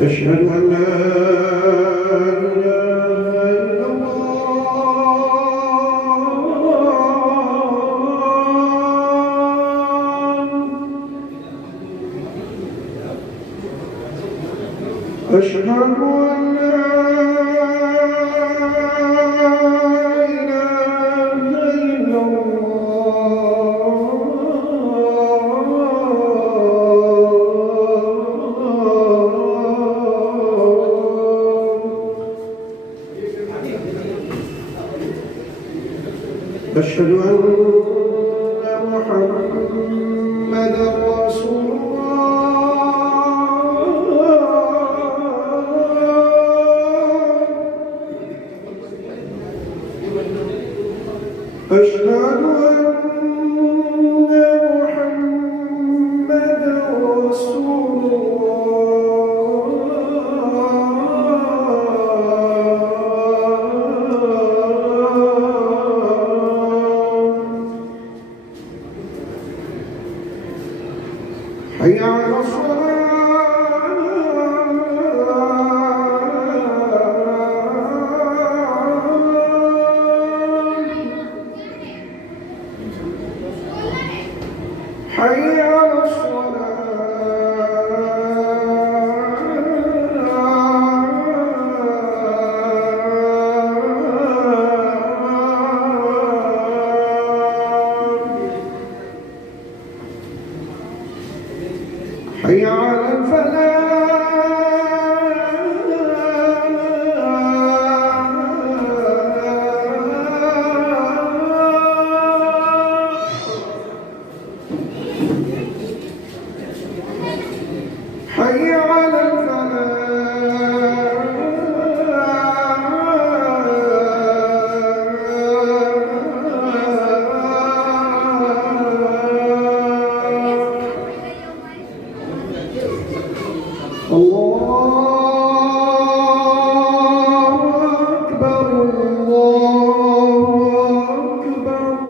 أشهد أن لا إله إلا الله. أشهد أن لا إله إلا أشهد أن محمدًا رسول الله. أشهد أن محمدًا رسول حي على الصلاة حي على حي على الفلاح حي على الفلاح